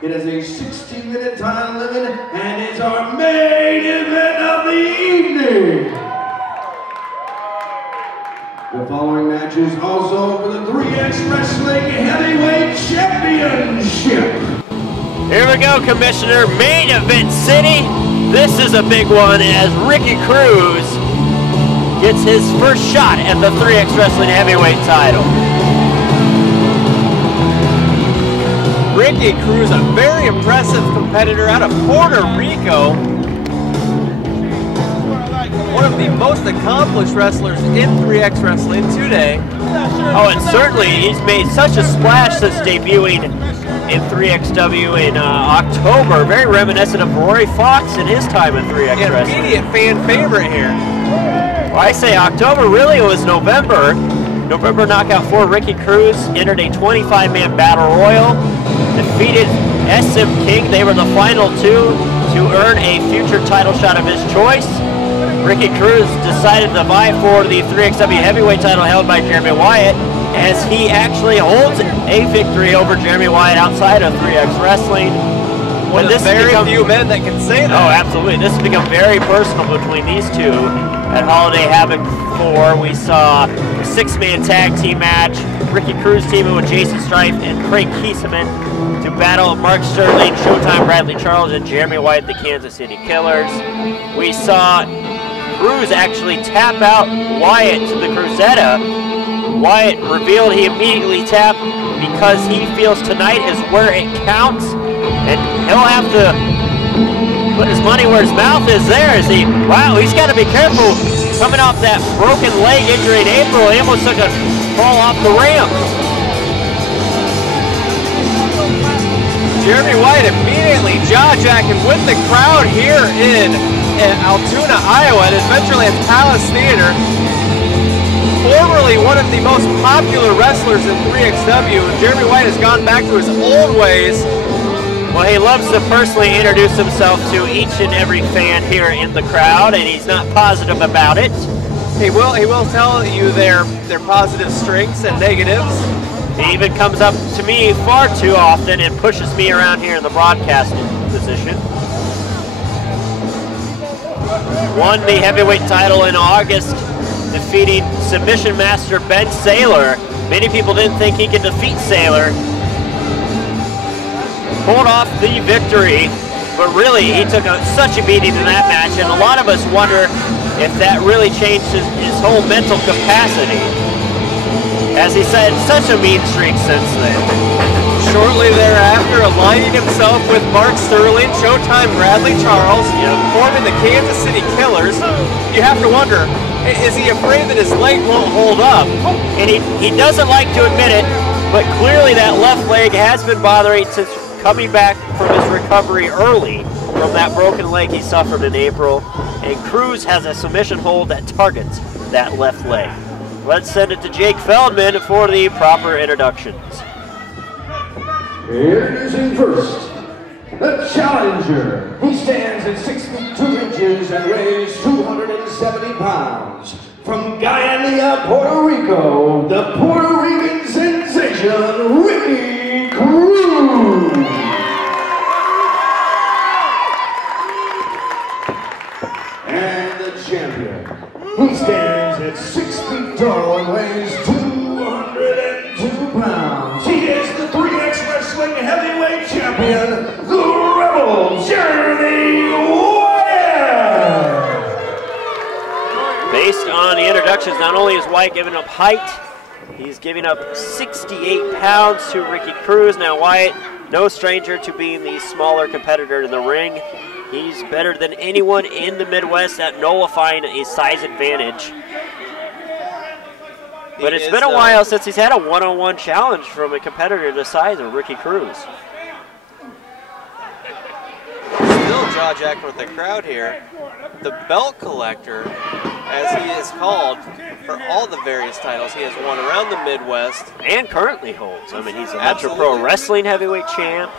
It is a 60-minute time limit and it's our main event of the evening. The following match is also for the 3X Wrestling Heavyweight Championship. Here we go, Commissioner. Main event city. This is a big one as Ricky Cruz gets his first shot at the 3X Wrestling Heavyweight title. Ricky Cruz, a very impressive competitor out of Puerto Rico. One of the most accomplished wrestlers in 3X Wrestling today. Oh, and certainly he's made such a splash since debuting in 3XW in October. Very reminiscent of Rory Fox in his time in 3X Wrestling. Immediate fan favorite here. Well, I say October, really it was November. November Knockout 4, Ricky Cruz entered a 25-man battle royal, defeated SM King. They were the final two to earn a future title shot of his choice. Ricky Cruz decided to vie for the 3XW heavyweight title held by Jeremy Wyatt, as he actually holds a victory over Jeremy Wyatt outside of 3X Wrestling. One of the very few men that can say that. Oh, absolutely. This has become very personal between these two. At Holiday Havoc 4, we saw a 6-man tag team match. Ricky Cruz teaming with Jason Strife and Craig Kieseman to battle Mark Sterling, Showtime Bradley Charles, and Jeremy Wyatt, the Kansas City Killers. We saw Cruz actually tap out Wyatt to the Cruzetta. Wyatt revealed he immediately tapped because he feels tonight is where it counts, and he'll have to put his money where his mouth is there. Wow, he's got to be careful coming off that broken leg injury in April. He almost took a fall off the ramp. Jeremy Wyatt immediately jaw-jacking with the crowd here in Altoona, Iowa at Adventureland Palace Theater. Formerly one of the most popular wrestlers in 3XW, Jeremy Wyatt has gone back to his old ways. Well, he loves to personally introduce himself to each and every fan here in the crowd, and he's not positive about it. He will tell you their positive strengths and negatives. He even comes up to me far too often and pushes me around here in the broadcasting position. Won the heavyweight title in August, defeating submission master Ben Saylor. Many people didn't think he could defeat Saylor. Pulled off the victory, but really he took such a beating in that match, and a lot of us wonder if that really changed his whole mental capacity. As he said, such a mean streak since then. Shortly thereafter, aligning himself with Mark Sterling, Showtime Bradley Charles, forming the Kansas City Killers. You have to wonder, is he afraid that his leg won't hold up? And he doesn't like to admit it, but clearly that left leg has been bothering since coming back from his recovery early from that broken leg he suffered in April, and Cruz has a submission hold that targets that left leg. Let's send it to Jake Feldman for the proper introductions. Introducing first, the challenger. He stands at 6 feet 2 inches and weighs 270 pounds. From Guyana, Puerto Rico, the Puerto Rican sensation, Ricky Cruz. And the champion. He stands at 6 feet tall and weighs 202 pounds. He is the 3X Wrestling Heavyweight Champion, the Rebel, Jeremy Wyatt. Based on the introductions, not only is Wyatt giving up height, he's giving up 68 pounds to Ricky Cruz. Now Wyatt, no stranger to being the smaller competitor in the ring. He's better than anyone in the Midwest at nullifying a size advantage. But it's been a while since he's had a one-on-one challenge from a competitor the size of Ricky Cruz. Still jaw-jacking with the crowd here. The belt collector, as he is called, for all the various titles he has won around the Midwest. And currently holds. I mean, he's a Metro Pro Wrestling Heavyweight Champ,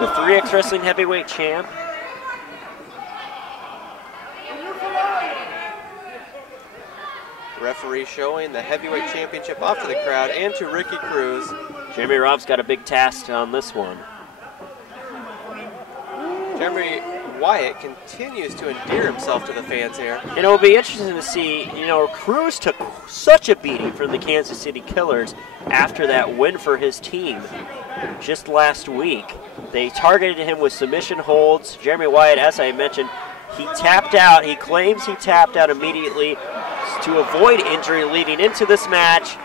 the 3X Wrestling Heavyweight Champ. Referee showing the heavyweight championship off to the crowd and to Ricky Cruz. Jeremy Robb's got a big task on this one. Jeremy Wyatt continues to endear himself to the fans here. And it'll be interesting to see, you know, Cruz took such a beating from the Kansas City Killers after that win for his team just last week. They targeted him with submission holds. Jeremy Wyatt, as I mentioned, he tapped out. He claims he tapped out immediately to avoid injury leading into this match.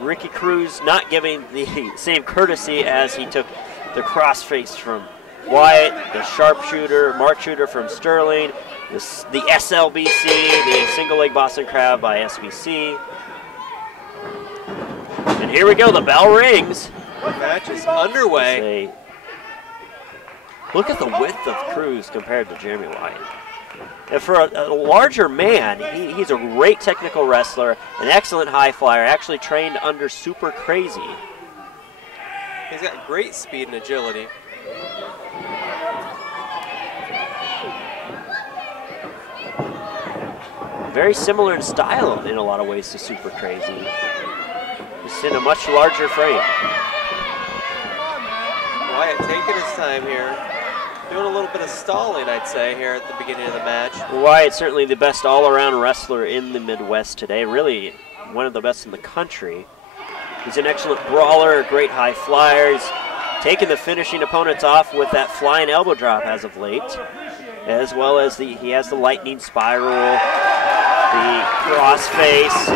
Ricky Cruz not giving the same courtesy as he took the crossface from Wyatt, the sharpshooter, mark shooter from Sterling, the SLBC, the single leg Boston Crab by SBC. And here we go, the bell rings. The match is underway. Look at the width of Cruz compared to Jeremy Wyatt. And for a larger man, he's a great technical wrestler, an excellent high flyer, actually trained under Super Crazy. He's got great speed and agility. Very similar in style in a lot of ways to Super Crazy. Just in a much larger frame. Wyatt taking his time here. Doing a little bit of stalling, I'd say, here at the beginning of the match. Wyatt's certainly the best all-around wrestler in the Midwest today. Really one of the best in the country. He's an excellent brawler, great high flyers. Taking the finishing opponents off with that flying elbow drop as of late. As well as he has the lightning spiral, the crossface.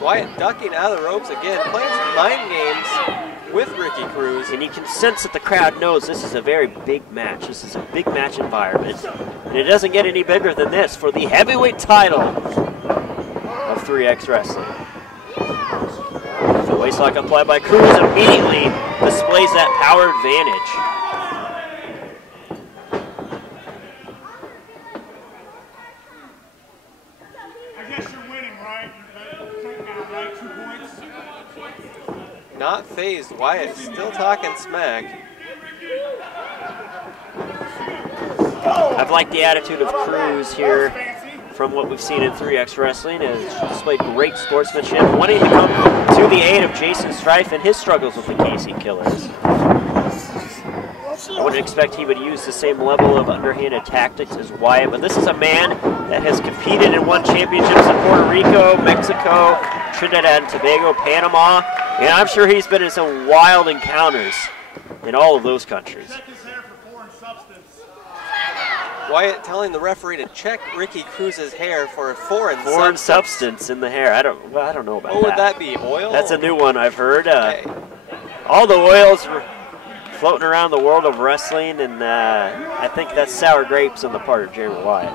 Wyatt ducking out of the ropes again, playing some mind games with Ricky Cruz. And you can sense that the crowd knows this is a very big match. This is a big match environment. And it doesn't get any bigger than this for the heavyweight title of 3X Wrestling. The waistlock applied by Cruz immediately displays that power advantage. Not phased. Wyatt still talking smack. I've liked the attitude of Cruz here from what we've seen in 3X Wrestling. Has displayed great sportsmanship, wanting to come to the aid of Jason Strife and his struggles with the KC Killers. I wouldn't expect he would use the same level of underhanded tactics as Wyatt, but this is a man that has competed and won championships in Puerto Rico, Mexico, Trinidad and Tobago, Panama, and I'm sure he's been in some wild encounters in all of those countries. Wyatt telling the referee to check Ricky Cruz's hair for a foreign substance in the hair. I don't know about that. What would that be? Oil? That's a new one I've heard. All the oils were floating around the world of wrestling, and I think that's sour grapes on the part of Jeremy Wyatt.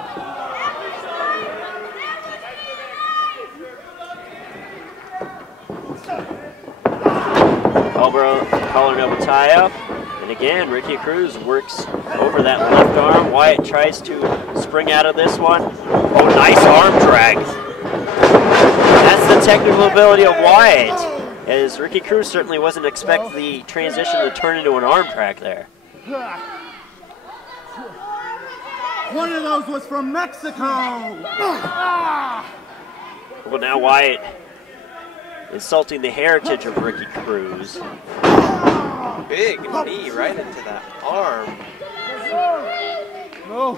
Collar elbow tie up, and again Ricky Cruz works over that left arm. Wyatt tries to spring out of this one. Oh, nice arm drag. That's the technical ability of Wyatt, as Ricky Cruz certainly wasn't expecting the transition to turn into an arm drag there. One of those was from Mexico. Well, now Wyatt insulting the heritage of Ricky Cruz. Big knee right into that arm. No.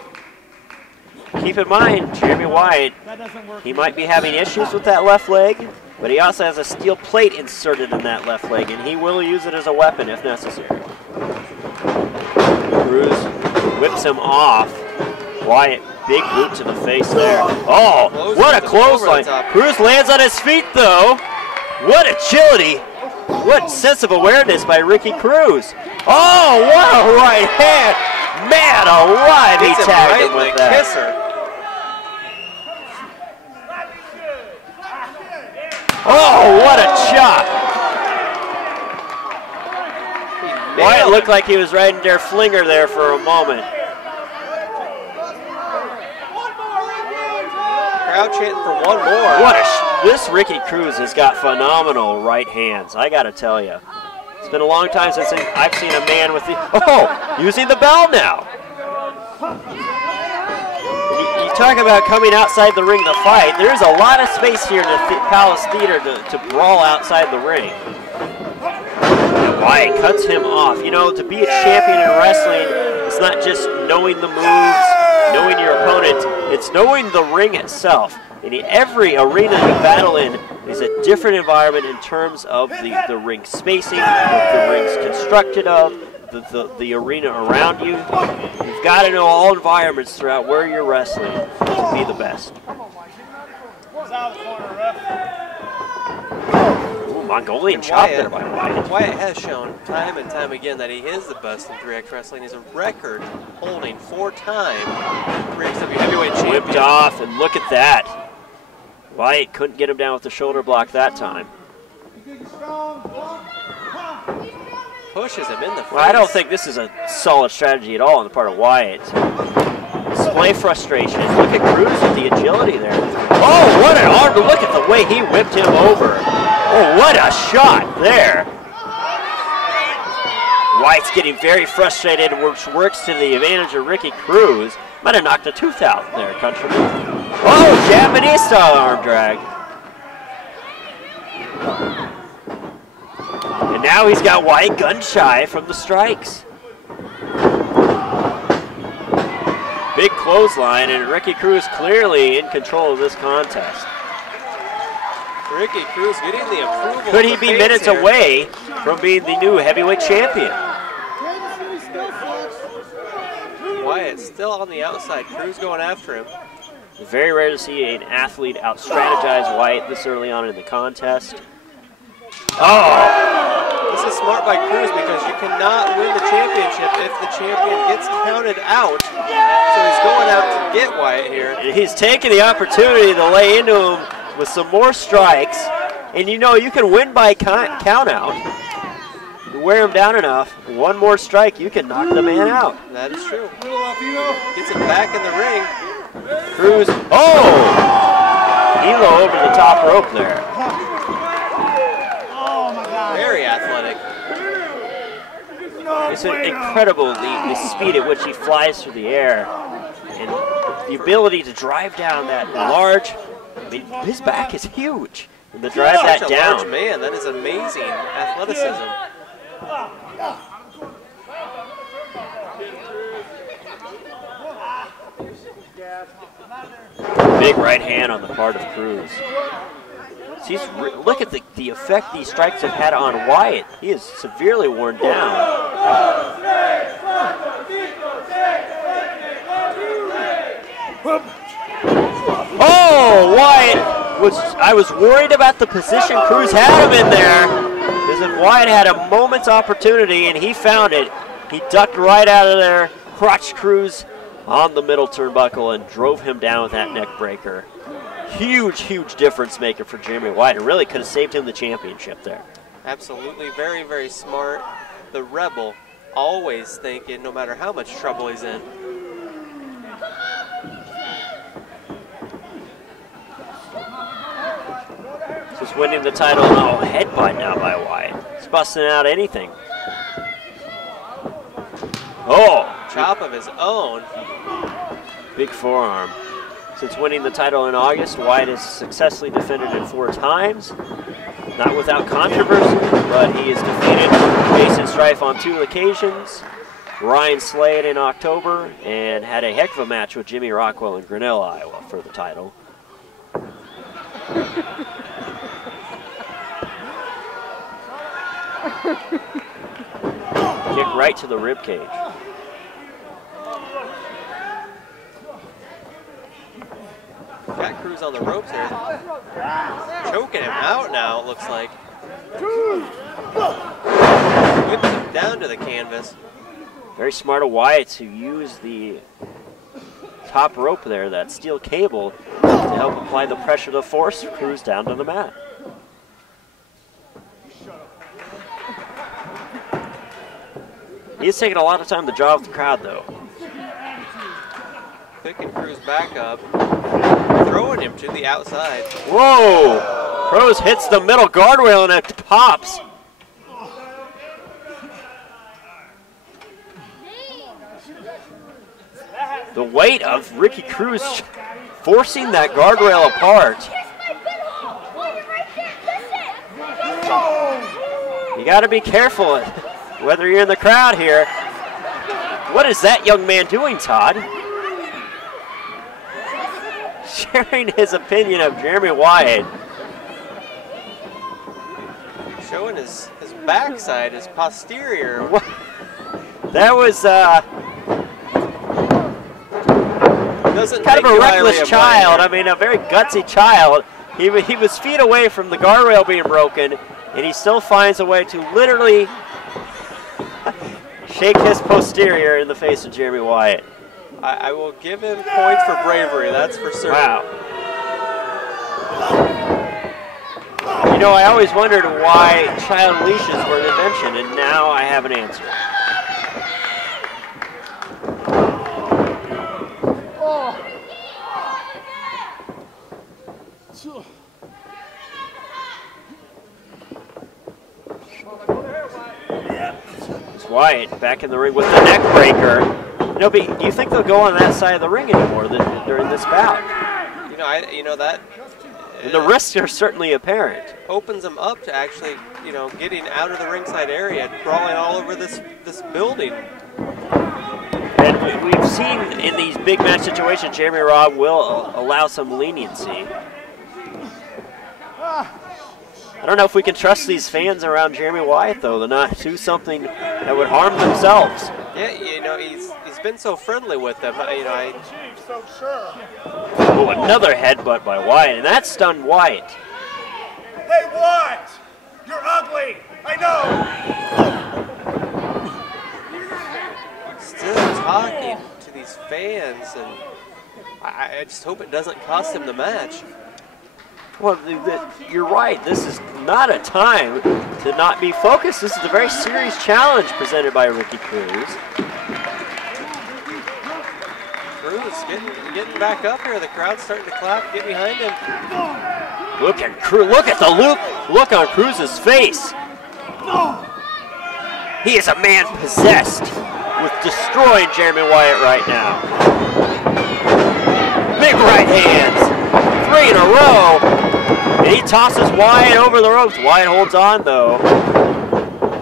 Keep in mind, Jeremy Wyatt, he might be having issues with that left leg, but he also has a steel plate inserted in that left leg, and he will use it as a weapon if necessary. Cruz whips him off. Wyatt, big boot to the face there. Oh, what a clothesline. Cruz lands on his feet, though. What agility. What sense of awareness by Ricky Cruz. Oh, what a right hand. Man alive, he tagged him with that. Kisser. Oh, what a chop. Wyatt looked like he was riding Der Flinger there for a moment. Crowd chanting for one more. This Ricky Cruz has got phenomenal right hands, I gotta tell you. It's been a long time since I've seen a man with the, using the bell now. You talk about coming outside the ring to fight. There's a lot of space here in the Palace Theater to brawl outside the ring. Wyatt cuts him off. You know, to be a champion in wrestling, it's not just knowing the moves, knowing your opponent, it's knowing the ring itself. And every arena you battle in is a different environment in terms of the ring spacing, what the ring's constructed of, the arena around you. You've got to know all environments throughout where you're wrestling to be the best. Ooh, Mongolian chop there by Wyatt. Wyatt has shown time and time again that he is the best in 3X wrestling. He's a record-holding 4-time 3XW heavyweight champion. Whipped off, and look at that. Wyatt couldn't get him down with the shoulder block that time. Pushes him in the face. Well, I don't think this is a solid strategy at all on the part of Wyatt. Display frustration. Look at Cruz with the agility there. Oh, what an arm! Look at the way he whipped him over. Oh, what a shot there. Wyatt's getting very frustrated, which works to the advantage of Ricky Cruz. Might have knocked a tooth out there, countryman. Oh, Japanese-style arm drag. And now he's got Wyatt gun shy from the strikes. Big clothesline, and Ricky Cruz clearly in control of this contest. Ricky Cruz getting the approval. Could he be minutes away from being the new heavyweight champion? Wyatt still on the outside. Cruz going after him. Very rare to see an athlete out-strategize Wyatt this early on in the contest. Oh! This is smart by Cruz because you cannot win the championship if the champion gets counted out. So he's going out to get Wyatt here. And he's taking the opportunity to lay into him with some more strikes. And you know, you can win by count out. You wear him down enough, one more strike, you can knock the man out. That is true. Gets him back in the ring. Cruz, oh! Hilo over the top rope there. Very athletic. It's incredible the speed at which he flies through the air. And the ability to drive down that large, I mean, his back is huge. And to drive that down. Large man, that is amazing athleticism. Big right hand on the part of Cruz. Look at the effect these strikes have had on Wyatt. He is severely worn down. Oh, Wyatt I was worried about the position Cruz had him in there. Because if Wyatt had a moment's opportunity and he found it, he ducked right out of there, crotched Cruz on the middle turnbuckle and drove him down with that neck breaker. Huge, huge difference maker for Jeremy Wyatt. It really could have saved him the championship there. Absolutely, very, very smart. The Rebel always thinking no matter how much trouble he's in. Just winning the title. Oh, headbutt now by Wyatt. He's busting out anything. Oh! Chop of his own. Big forearm. Since winning the title in August, Wyatt has successfully defended it 4 times. Not without controversy, but he has defeated Jason Strife on 2 occasions, Ryan Slade in October, and had a heck of a match with Jimmy Rockwell in Grinnell, Iowa for the title. Kick right to the ribcage. Got Cruz on the ropes here. Choking him out now, it looks like. Whips him down to the canvas. Very smart of Wyatt to use the top rope there, that steel cable, to help apply the pressure to force Cruz down to the mat. He's taking a lot of time to draw with the crowd, though. Picking Cruz back up, throwing him to the outside. Whoa! Cruz hits the middle guardrail and it pops. The weight of Ricky Cruz forcing that guardrail apart. You got to be careful whether you're in the crowd here. What is that young man doing, Todd? Sharing his opinion of Jeremy Wyatt. Showing his backside, his posterior. What? That was kind of a reckless child. I mean, a very gutsy child. He was feet away from the guardrail being broken, and he still finds a way to literally shake his posterior in the face of Jeremy Wyatt. I will give him points for bravery, that's for certain. Wow. You know, I always wondered why child leashes were an invention, and now I have an answer. It's Wyatt back in the ring with the neck breaker. You know, but do you think they'll go on that side of the ring anymore during this bout? You know that. The risks are certainly apparent. Opens them up to actually, getting out of the ringside area, crawling all over this building. And we've seen in these big match situations, Jeremy Robb will allow some leniency. I don't know if we can trust these fans around Jeremy Wyatt, though, to not do something that would harm themselves. Yeah, he's been so friendly with them. Oh, another headbutt by Wyatt, and that stunned Wyatt. Hey, what? You're ugly. I know. Still talking to these fans, and I just hope it doesn't cost him the match. Well, you're right. This is not a time to not be focused. This is a very serious challenge presented by Ricky Cruz. Cruz getting back up here. The crowd's starting to clap. Get behind him. Look at Cruz. Look at the look on Cruz's face. He is a man possessed with destroying Jeremy Wyatt right now. Big right hands. 3 in a row. And he tosses Wyatt over the ropes. Wyatt holds on, though.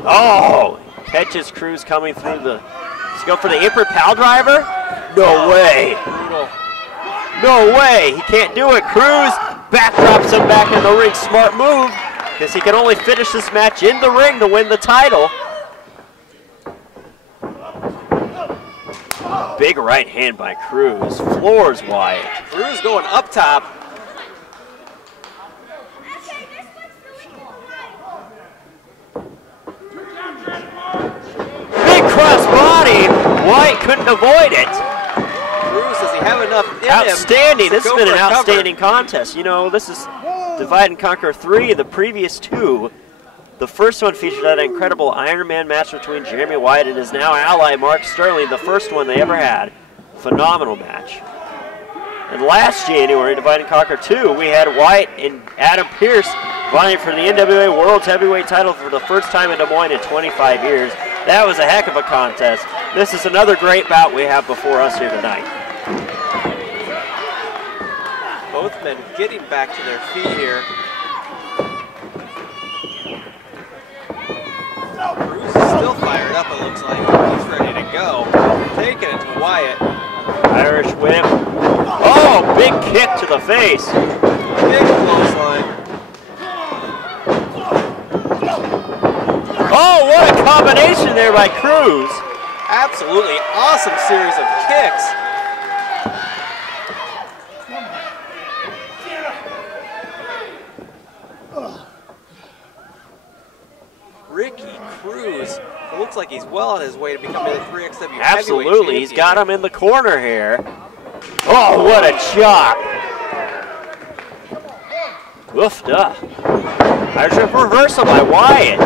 Oh! Catches Cruz coming through the... Let's go for the apron pile driver. No way. Brutal. No way. He can't do it. Cruz backdrops him back in the ring. Smart move, because he can only finish this match in the ring to win the title. Big right hand by Cruz. Floors Wyatt. Cruz going up top. Big cross body. Wyatt couldn't avoid it. Cruz, does he have enough in outstanding. him? This has been an outstanding contest. You know, this is Divide and Conquer 3. The previous 2. The first one featured that incredible Iron Man match between Jeremy Wyatt and his now ally Mark Sterling, the first one they ever had. Phenomenal match. And last January, Divide and Conquer 2, we had Wyatt and Adam Pearce vying for the NWA World's Heavyweight title for the first time in Des Moines in 25 years. That was a heck of a contest. This is another great bout we have before us here tonight. Both men getting back to their feet here. Cruz is still fired up, it looks like. He's ready to go. Taking it to Wyatt. Irish whip. Oh, big kick to the face. Big clothesline. Oh, what a combination there by Cruz. Absolutely awesome series of kicks. Ricky Cruz, it looks like he's well on his way to becoming the 3XW heavyweight Absolutely, champion. he's got him in the corner here. Oh, what a chop. Woofed up. Irish reversal by Wyatt.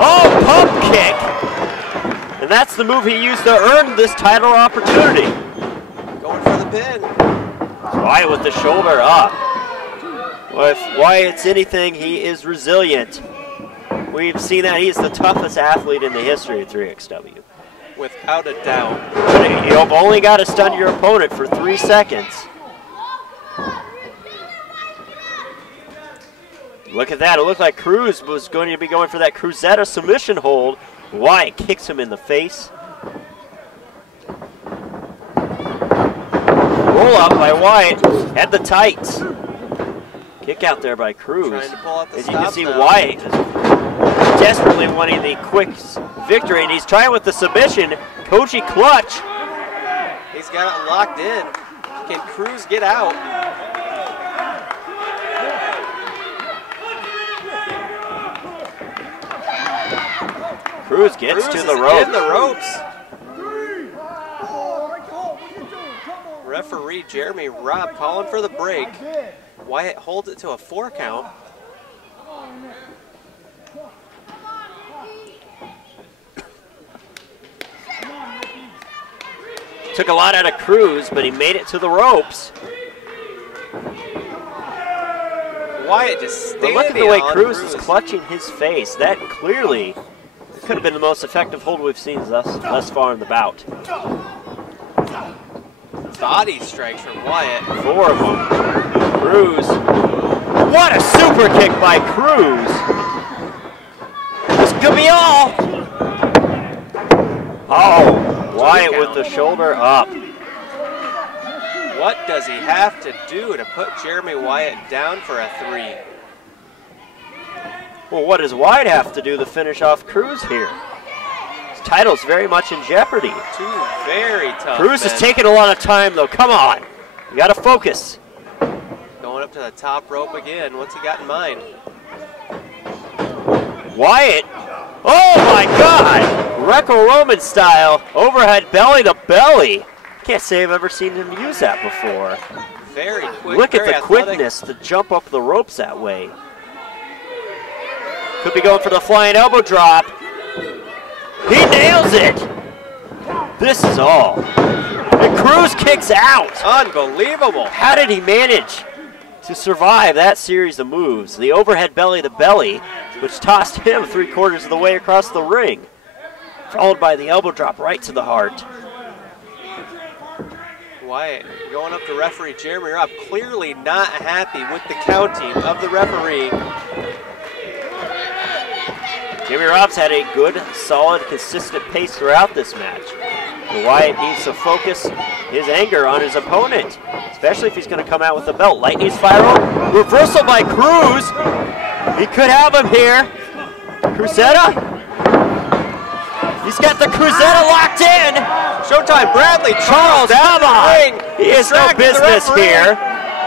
Oh, pump kick. And that's the move he used to earn this title opportunity. Going for the pin. Wyatt with the shoulder up. Well, if Wyatt's anything, he is resilient. We've seen that he's the toughest athlete in the history of 3XW. Without a doubt. But you've only got to stun your opponent for 3 seconds. Look at that. It looked like Cruz was going to be going for that Cruzetta submission hold. Wyatt kicks him in the face. Roll up by Wyatt at the tights. Kick out there by Cruz. Trying to pull out the As you can see, now. Wyatt just desperately wanting the quick victory, and he's trying with the submission. Koji clutch. He's got it locked in. Can Cruz get out? Cruz gets Cruz to the is ropes. in the ropes. Referee Jeremy Robb calling for the break. Wyatt holds it to a 4 count. Took a lot out of Cruz, but he made it to the ropes. Wyatt just But standing look at the way on Cruz is clutching his face. That clearly could have been the most effective hold we've seen thus far in the bout. Body strikes from Wyatt. 4 of them. Cruz. What a super kick by Cruz. This could be all. Oh, Wyatt with the shoulder up. What does he have to do to put Jeremy Wyatt down for a 3? Well, what does Wyatt have to do to finish off Cruz here? His title's very much in jeopardy. 2 very tough. Cruz is men. taking a lot of time, though. Come on. You got to focus. Going up to the top rope again. What's he got in mind? Wyatt. Oh, my God. Greco-Roman style. Overhead belly to belly. Can't say I've ever seen him use that before. Very quick. Look at very the athletic. quickness to jump up the ropes that way. Could be going for the flying elbow drop. He nails it. This is all. And Cruz kicks out. Unbelievable. How did he manage to survive that series of moves? The overhead belly to belly, which tossed him 3/4 of the way across the ring, followed by the elbow drop right to the heart. Wyatt going up to referee Jeremy Robb, clearly not happy with the counting of the referee. Jeremy Robb's had a good, solid, consistent pace throughout this match. But Wyatt needs to focus his anger on his opponent, especially if he's going to come out with the belt. Lightning spiral, reversal by Cruz. He could have him here. Cruzetta. He's got the Cruzetta locked in. Showtime, Bradley Charles Come down on. the ring. He has no Distracting the business referee. here.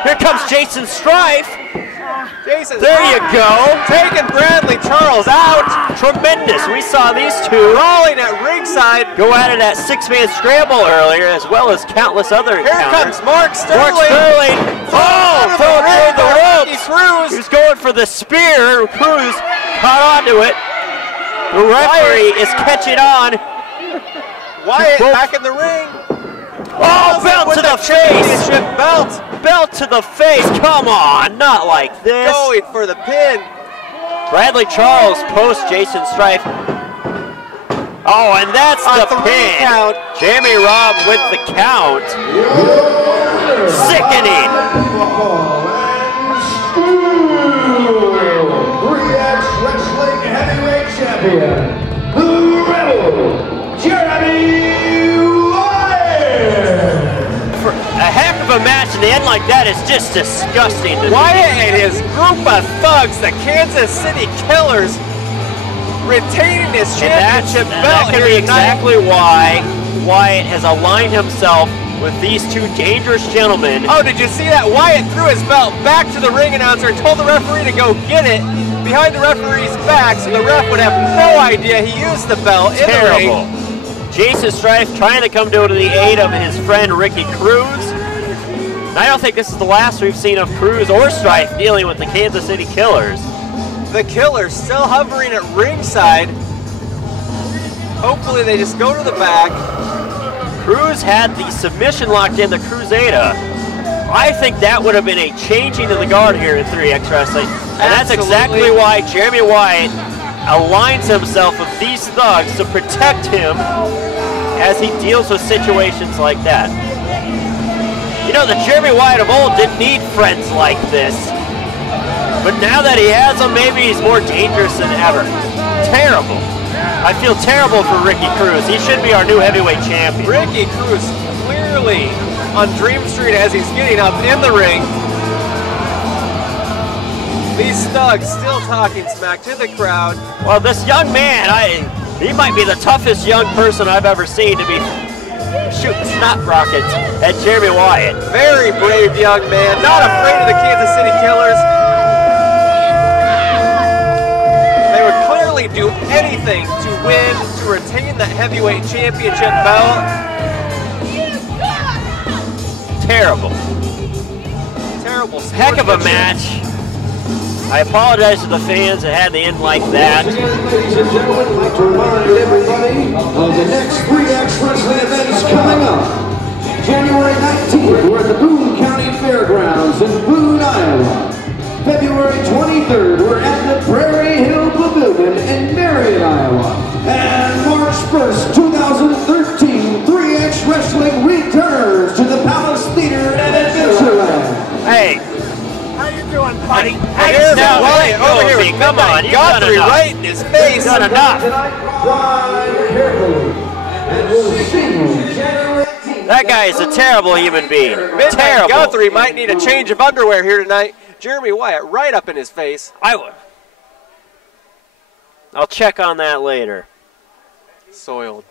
Here comes Jason Strife. Jason's There you go. taking Bradley Charles out. Tremendous. We saw these two Rolling at ringside. go at it at 6-man scramble earlier, as well as countless other Here encounters. comes Mark Sterling. Mark Sterling. Oh, thrown through the ropes. Cruz. He was going for the spear. Cruz caught onto it. The referee is catching on. Wyatt both- back in the ring. Oh, belt With to the face. championship belt. Belt to the face. Come on, not like this. Going for the pin. Bradley Charles post Jason Strife. Oh, and that's A the 3 pin. count. Jeremy Robb with the count. Sickening. 3X Wrestling Heavyweight Champion, the Rebel, Jeremy Wyatt. For a heck of a match, and the end like that is just disgusting. Wyatt and his group of thugs, the Kansas City Killers, retaining his And championship that belt can here be tonight. exactly why Wyatt has aligned himself with these two dangerous gentlemen. Oh, did you see that? Wyatt threw his belt back to the ring announcer and told the referee to go get it behind the referee's back so the ref would have no idea he used the belt in the Terrible. ring. Jason Strife trying to come to the aid of his friend Ricky Cruz. And I don't think this is the last we've seen of Cruz or Strife dealing with the Kansas City Killers. The Killers still hovering at ringside. Hopefully they just go to the back. Cruz had the submission locked in to Cruzada. I think that would have been a changing of the guard here in 3X Wrestling. And that's exactly Absolutely. why Jeremy Wyatt aligns himself with these thugs to protect him as he deals with situations like that. You know, the Jeremy Wyatt of old didn't need friends like this. But now that he has him, maybe he's more dangerous than ever. Terrible. I feel terrible for Ricky Cruz. He should be our new heavyweight champion. Ricky Cruz clearly on Dream Street as he's getting up in the ring. These thugs still talking smack to the crowd. Well, this young man, he might be the toughest young person I've ever seen to be shooting snot rockets at Jeremy Wyatt. Very brave young man, not afraid of the Kansas City Killers. They would clearly do anything to win, to retain the heavyweight championship belt. Terrible. Terrible. Heck of a match. I apologize to the fans that had the end like that. Once again, ladies and gentlemen, I'd like to remind everybody of the next 3X Wrestling event is coming up. January 19th, we're at the Boone County Fairgrounds in Boone, Iowa. February 23rd, we're at the Prairie Hill Pavilion in Marion, Iowa. And March 1st, 2013, 3X Wrestling returns to the Palace Theater at Adventureland. Hey. How you doing, buddy? Hey, Here's now, Wyatt let over go here of me. with Come on, you've done Guthrie enough. right in his face. You've done enough. Ride carefully, and we'll see you January 18th. That guy is a terrible human being. Midnight Terrible. Guthrie might need a change of underwear here tonight. Jeremy Wyatt right up in his face. I would. I'll check on that later. Soiled.